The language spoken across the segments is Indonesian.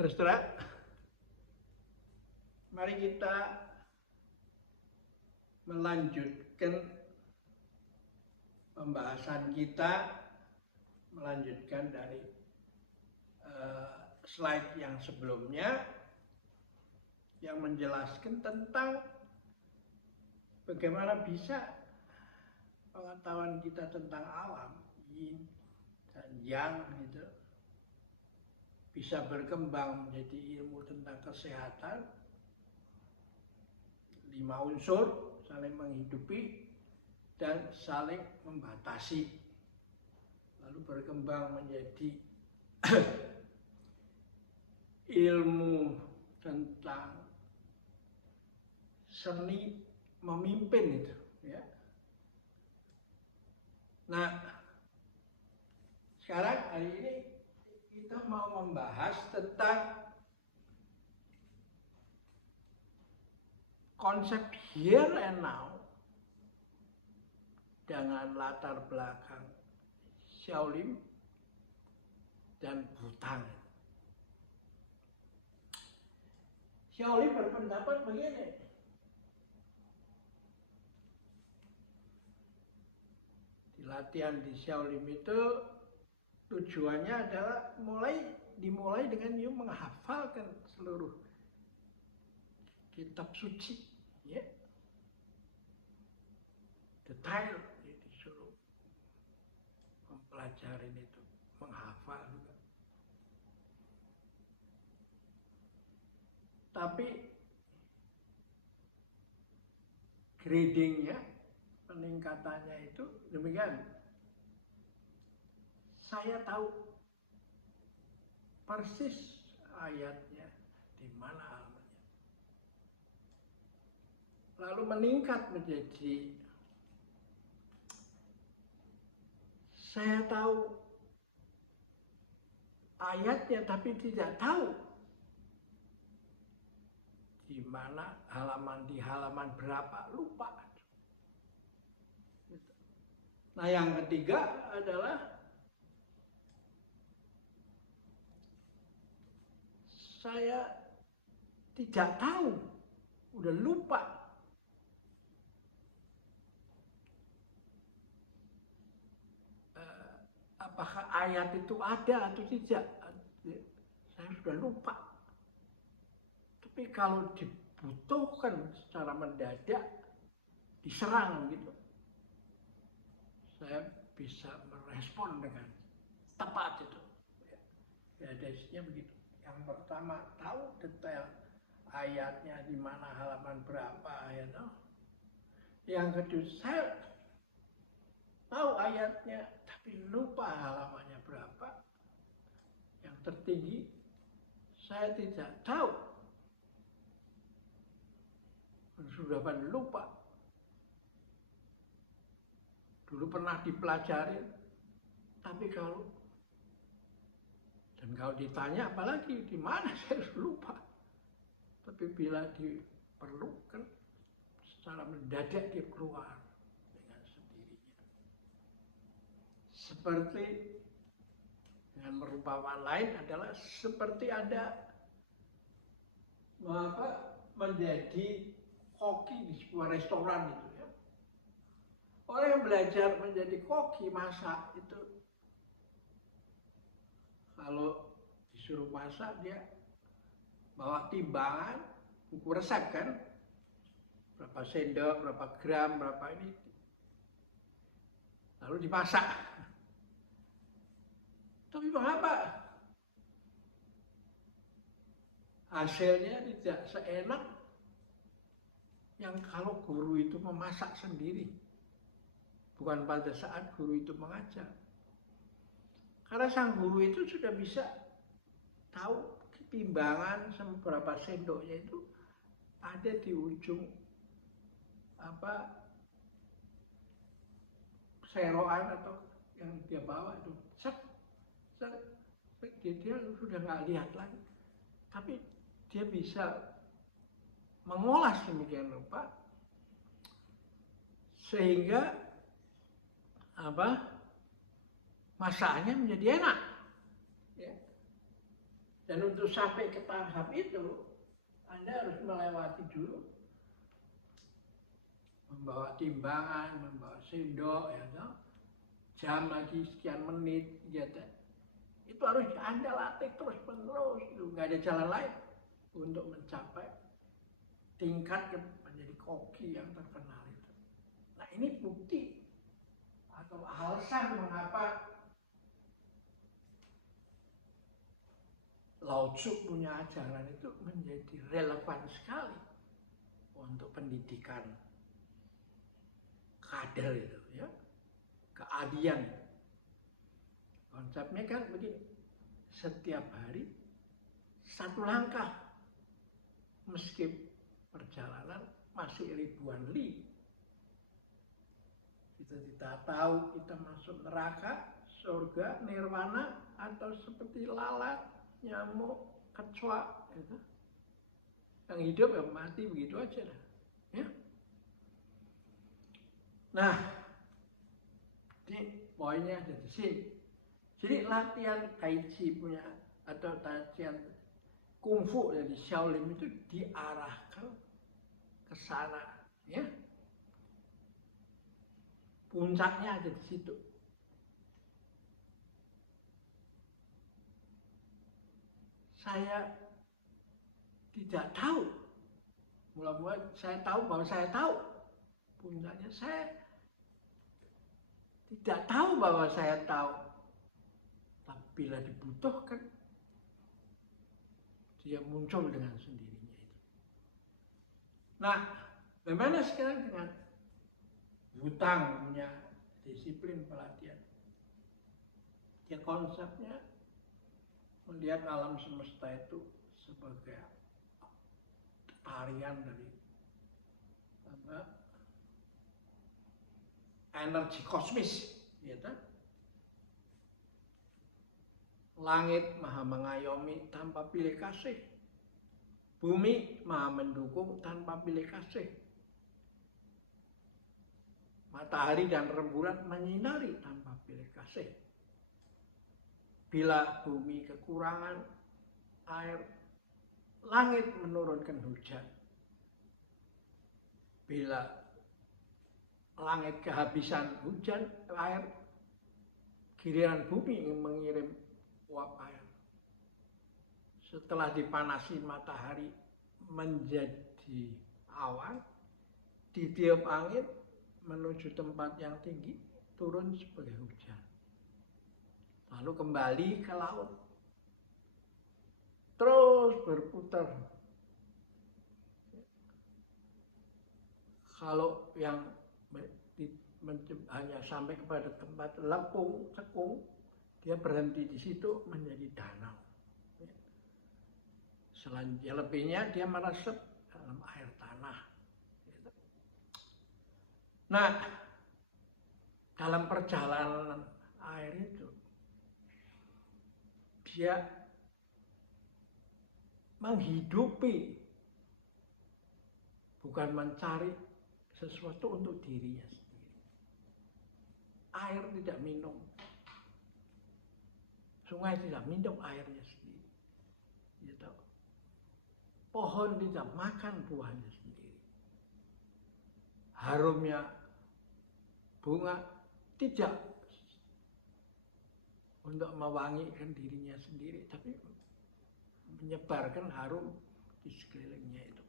Saudara, mari kita melanjutkan pembahasan kita, melanjutkan dari slide yang sebelumnya yang menjelaskan tentang bagaimana bisa pengetahuan kita tentang alam, yin dan yang itu bisa berkembang menjadi ilmu tentang kesehatan, 5 unsur saling menghidupi dan saling membatasi, lalu berkembang menjadi ilmu tentang seni memimpin itu, ya. Nah, sekarang hari ini kita mau membahas tentang konsep here and now dengan latar belakang Shaolin dan Bhutan. Shaolin berpendapat begini, di latihan di Shaolin itu tujuannya adalah dimulai dengan you menghafalkan seluruh kitab suci, ya. Detail disuruh mempelajari itu, menghafal juga. Tapi gradingnya, peningkatannya itu demikian. Saya tahu persis ayatnya di mana alamatnya. Lalu meningkat menjadi saya tahu ayatnya tapi tidak tahu di mana di halaman berapa, lupa. Nah, yang ketiga adalah saya tidak tahu, udah lupa apakah ayat itu ada atau tidak. Saya sudah lupa. Tapi kalau dibutuhkan secara mendadak, diserang gitu, saya bisa merespon dengan tepat itu. Ya, dasarnya begitu. Yang pertama, tahu detail ayatnya di mana, halaman berapa, ya. Yang kedua, saya tahu ayatnya tapi lupa halamannya berapa. Yang tertinggi, saya tidak tahu, sudah lupa. Dulu pernah dipelajari, tapi kalau ditanya apalagi di mana, saya lupa. Tapi bila diperlukan secara mendadak dia keluar dengan sendirinya. Seperti dengan perumpamaan lain adalah seperti ada menjadi koki di sebuah restoran itu, ya. Orang yang belajar menjadi koki masak itu, kalau disuruh masak dia bawa timbangan, buku resep kan, berapa sendok, berapa gram, berapa ini, lalu dimasak. Tapi mengapa hasilnya tidak seenak yang kalau guru itu memasak sendiri, bukan pada saat guru itu mengajar. Karena sang guru itu sudah bisa tahu timbangan sama berapa sendoknya itu ada di ujung seroan atau yang dia bawa itu. Dia sudah nggak lihat lagi, tapi dia bisa mengolah sedemikian rupa sehingga masakannya menjadi enak, ya. Dan untuk sampai ke tahap itu, Anda harus melewati dulu membawa timbangan, membawa sendok, ya, no? Jam lagi sekian menit, gitu. Itu harus Anda latih terus menerus, itu nggak ada jalan lain untuk mencapai tingkat menjadi koki yang terkenal itu. Nah ini bukti atau alasan mengapa Lao Tzu punya ajaran itu menjadi relevan sekali untuk pendidikan kader itu, ya, keahlian. Konsepnya kan begini, setiap hari satu langkah, meski perjalanan masih ribuan li. Kita tidak tahu kita masuk neraka, surga, nirwana, atau seperti lalat, nyamuk, kecoa, gitu. Yang hidup ya mati begitu aja dah. Ya. Nah, ini poinnya ada di sini. Jadi latihan Tai Chi punya atau latihan kungfu dari Shaolin itu diarahkan ke sana, ya. Puncaknya ada di situ. Saya tidak tahu. Mula-mula saya tahu bahwa saya tahu. Puncaknya saya tidak tahu bahwa saya tahu. Tapi bila dibutuhkan, dia muncul dengan sendirinya itu. Nah, bagaimana sekarang dengan Wutang punya disiplin pelatihan? Ya konsepnya melihat alam semesta itu sebagai tarian dari energi kosmis, gitu. Langit maha mengayomi tanpa pilih kasih. Bumi maha mendukung tanpa pilih kasih. Matahari dan rembulan menyinari tanpa pilih kasih. Bila bumi kekurangan air, langit menurunkan hujan. Bila langit kehabisan hujan, air, giliran bumi mengirim uap air. Setelah dipanasi matahari menjadi awan, ditiup angin menuju tempat yang tinggi, turun sebagai hujan. Lalu kembali ke laut. Terus berputar. Kalau yang hanya sampai kepada tempat lempung, cekung, dia berhenti di situ menjadi danau. Selanjutnya lebihnya dia meresap dalam air tanah. Nah, dalam perjalanan air itu, dia menghidupi, bukan mencari sesuatu untuk dirinya sendiri. Air tidak minum, sungai tidak minum airnya sendiri. Gitu. Pohon tidak makan buahnya sendiri. Harumnya bunga tidak untuk mewangikan dirinya sendiri, tapi menyebarkan harum di sekelilingnya itu.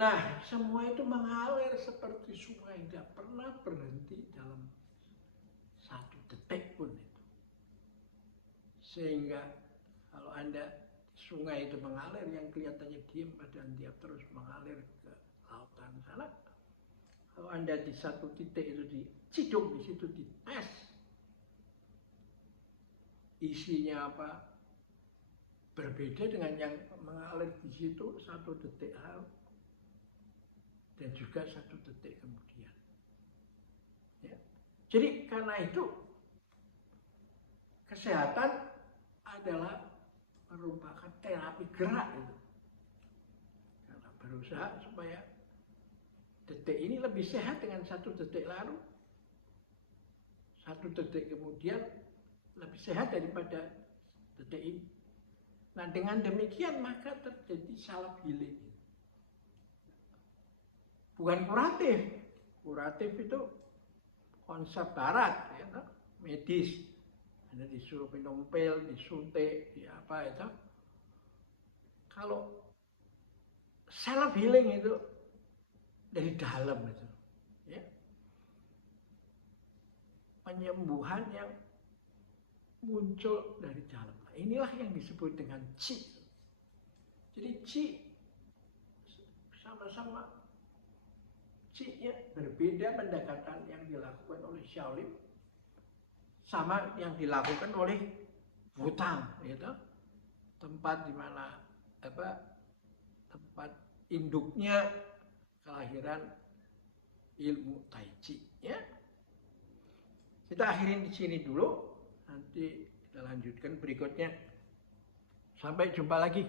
Nah, semua itu mengalir seperti sungai, tidak pernah berhenti dalam satu detik pun itu. Sehingga kalau Anda sungai itu mengalir, yang kelihatannya diam padahal dia terus mengalir ke lautan sana. Kalau Anda di satu titik itu diciduk, di situ dites isinya apa, berbeda dengan yang mengalir di situ satu detik lalu dan juga satu detik kemudian. Ya. Jadi karena itu kesehatan adalah merupakan terapi gerak itu. Karena berusaha supaya detik ini lebih sehat dengan satu detik lalu, satu detik kemudian lebih sehat daripada TTI. Nah, dengan demikian maka terjadi self healing. Bukan kuratif. Kuratif itu konsep barat, ya, medis. Ada disuruh minum pil, disuntik, di apa itu. Kalau self healing itu dari dalam itu, ya. Penyembuhan yang muncul dari dalam. Nah, inilah yang disebut dengan qi. Jadi qi sama-sama qi-nya berbeda pendekatan yang dilakukan oleh Shaolin sama yang dilakukan oleh Wutang, gitu. Tempat di mana tempat induknya kelahiran ilmu Tai Chi, ya. Kita akhirin di sini dulu, nanti kita lanjutkan berikutnya. Sampai jumpa lagi.